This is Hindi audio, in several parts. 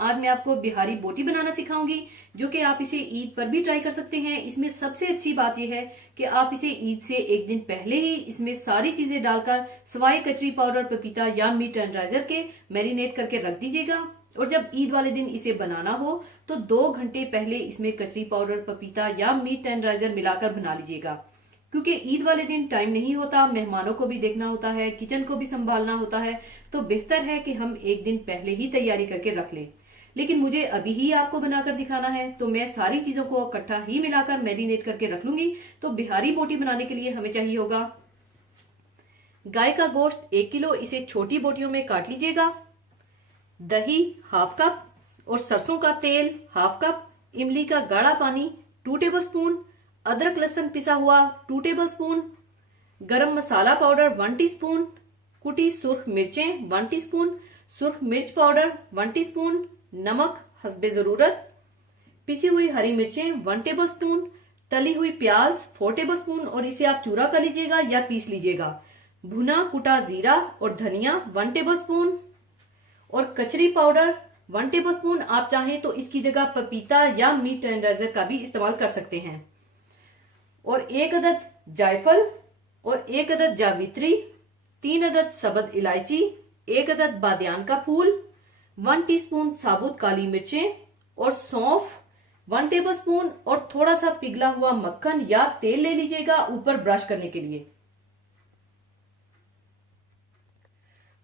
आज मैं आपको बिहारी बोटी बनाना सिखाऊंगी, जो कि आप इसे ईद पर भी ट्राई कर सकते हैं। इसमें सबसे अच्छी बात यह है कि आप इसे ईद से एक दिन पहले ही इसमें सारी चीजें डालकर सवाई कचरी पाउडर, पपीता या मीट टेंडराइजर के मैरिनेट करके रख दीजिएगा। और जब ईद वाले दिन इसे बनाना हो तो 2 घंटे पहले इसमें कचरी पाउडर, पपीता या मीट टेंडराइजर मिलाकर बना लीजिएगा। क्योंकि ईद वाले दिन टाइम नहीं होता, मेहमानों को भी देखना होता है, किचन को भी संभालना होता है, तो बेहतर है कि हम एक दिन पहले ही तैयारी करके रख लें। लेकिन मुझे अभी ही आपको बनाकर दिखाना है, तो मैं सारी चीजों को इकट्ठा ही मिलाकर मैरिनेट करके रख लूंगी। तो बिहारी बोटी बनाने के लिए हमें चाहिए होगा गाय का गोश्त 1 किलो, इसे छोटी बोटियों में काट लीजिएगा। दही हाफ कप और सरसों का तेल हाफ कप, इमली का गाढ़ा पानी 2 टेबलस्पून, अदरक लहसुन पिसा हुआ 2 टेबलस्पून, गरम मसाला पाउडर 1 टीस्पून, कुटी सुर्ख मिर्चें 1 टीस्पून, सुर्ख मिर्च पाउडर 1 टीस्पून, नमक हस्बे जरूरत, पिसी हुई हरी मिर्चें 1 टेबलस्पून, तली हुई प्याज 4 टेबलस्पून और इसे आप चूरा कर लीजिएगा या पीस लीजिएगा। भुना कुटा जीरा और धनिया 1 टेबलस्पून और कचरी पाउडर 1 टेबलस्पून। आप चाहें तो इसकी जगह पपीता या मीट टेंडराइजर का भी इस्तेमाल कर सकते हैं। और 1 अदद जायफल और 1 अदद जावित्री, 3 अदद सब्ज इलायची, 1 अदद बादियान का फूल, 1 टीस्पून साबुत काली मिर्चें और सौंफ 1 टेबलस्पून और थोड़ा सा पिघला हुआ मक्खन या तेल ले लीजिएगा ऊपर ब्रश करने के लिए।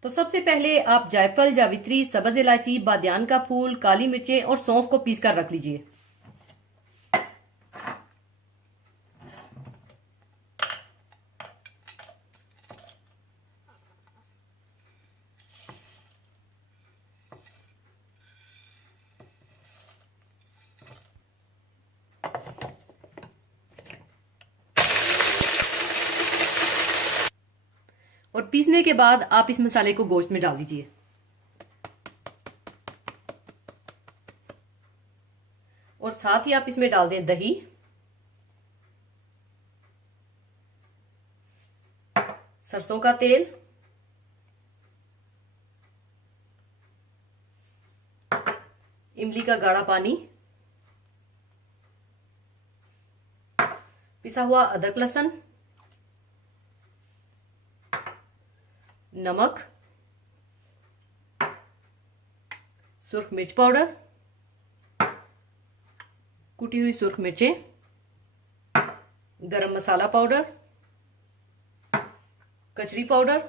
तो सबसे पहले आप जायफल, जावित्री, सब्ज इलायची, बादियान का फूल, काली मिर्चें और सौंफ को पीस कर रख लीजिए। और पीसने के बाद आप इस मसाले को गोश्त में डाल दीजिए। और साथ ही आप इसमें डाल दें दही, सरसों का तेल, इमली का गाढ़ा पानी, पिसा हुआ अदरक लहसुन, नमक, सुर्ख मिर्च पाउडर, कुटी हुई सुर्ख मिर्चें, गरम मसाला पाउडर, कचरी पाउडर,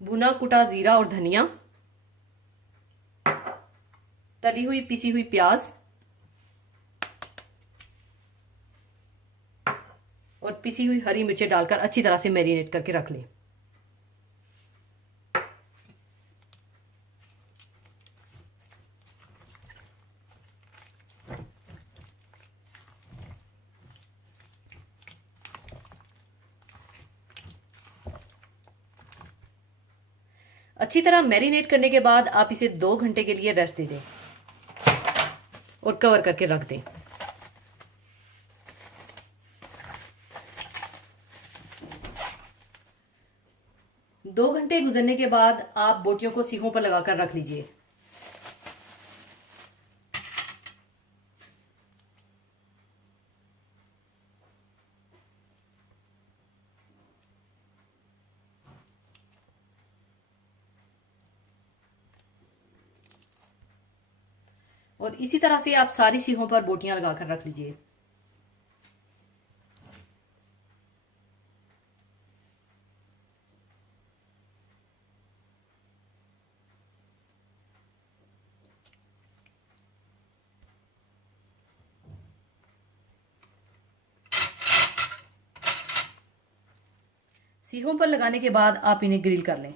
भुना कुटा जीरा और धनिया, तली हुई पिसी हुई प्याज और पिसी हुई हरी मिर्चें डालकर अच्छी तरह से मैरिनेट करके रख लें। अच्छी तरह मैरिनेट करने के बाद आप इसे 2 घंटे के लिए रेस्ट दे दें और कवर करके रख दें। 2 घंटे गुजरने के बाद आप बोटियों को सीखों पर लगाकर रख लीजिए। और इसी तरह से आप सारी सीखों पर बोटियां लगाकर रख लीजिए। सीखों पर लगाने के बाद आप इन्हें ग्रिल कर लें।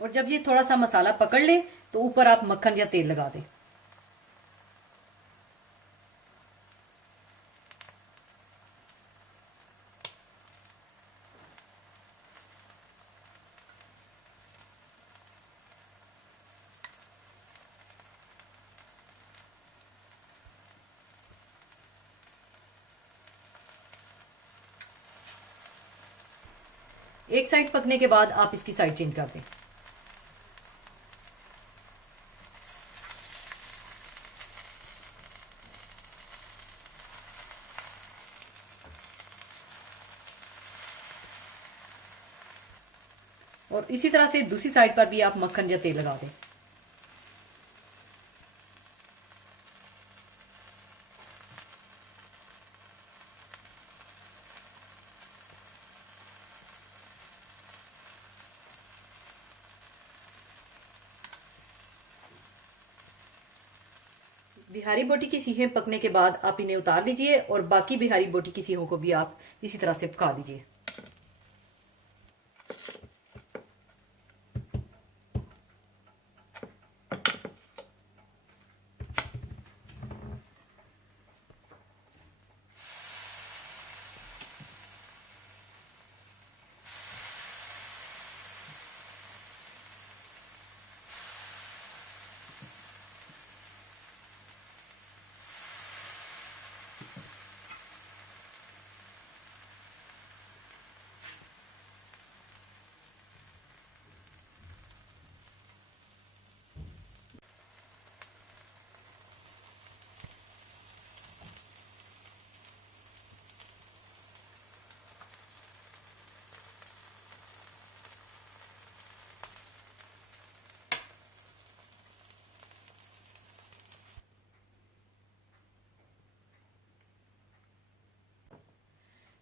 और जब ये थोड़ा सा मसाला पकड़ ले तो ऊपर आप मक्खन या तेल लगा दें। एक साइड पकने के बाद आप इसकी साइड चेंज कर दें। और इसी तरह से दूसरी साइड पर भी आप मक्खन या तेल लगा दें। बिहारी बोटी की सीखें पकने के बाद आप इन्हें उतार लीजिए और बाकी बिहारी बोटी की सीखों को भी आप इसी तरह से पका दीजिए।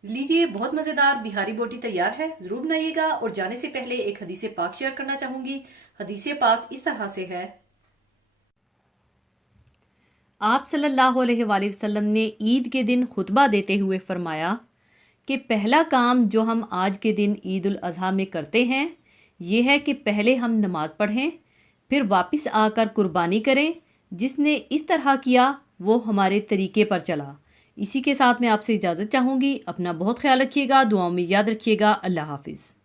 लीजिए, बहुत मजेदार बिहारी बोटी तैयार है। जरूर बनाइएगा। और जाने से पहले एक हदीसे पाक शेयर करना चाहूंगी। हदीसे पाक इस तरह से है, आप सल्लल्लाहु अलैहि वसल्लम ने ईद के दिन खुतबा देते हुए फरमाया कि पहला काम जो हम आज के दिन ईद उल अजहा में करते हैं ये है कि पहले हम नमाज पढ़ें, फिर वापस आकर कुर्बानी करें। जिसने इस तरह किया वो हमारे तरीके पर चला। इसी के साथ मैं आपसे इजाज़त चाहूँगी। अपना बहुत ख्याल रखिएगा, दुआओं में याद रखिएगा। अल्लाह हाफिज़।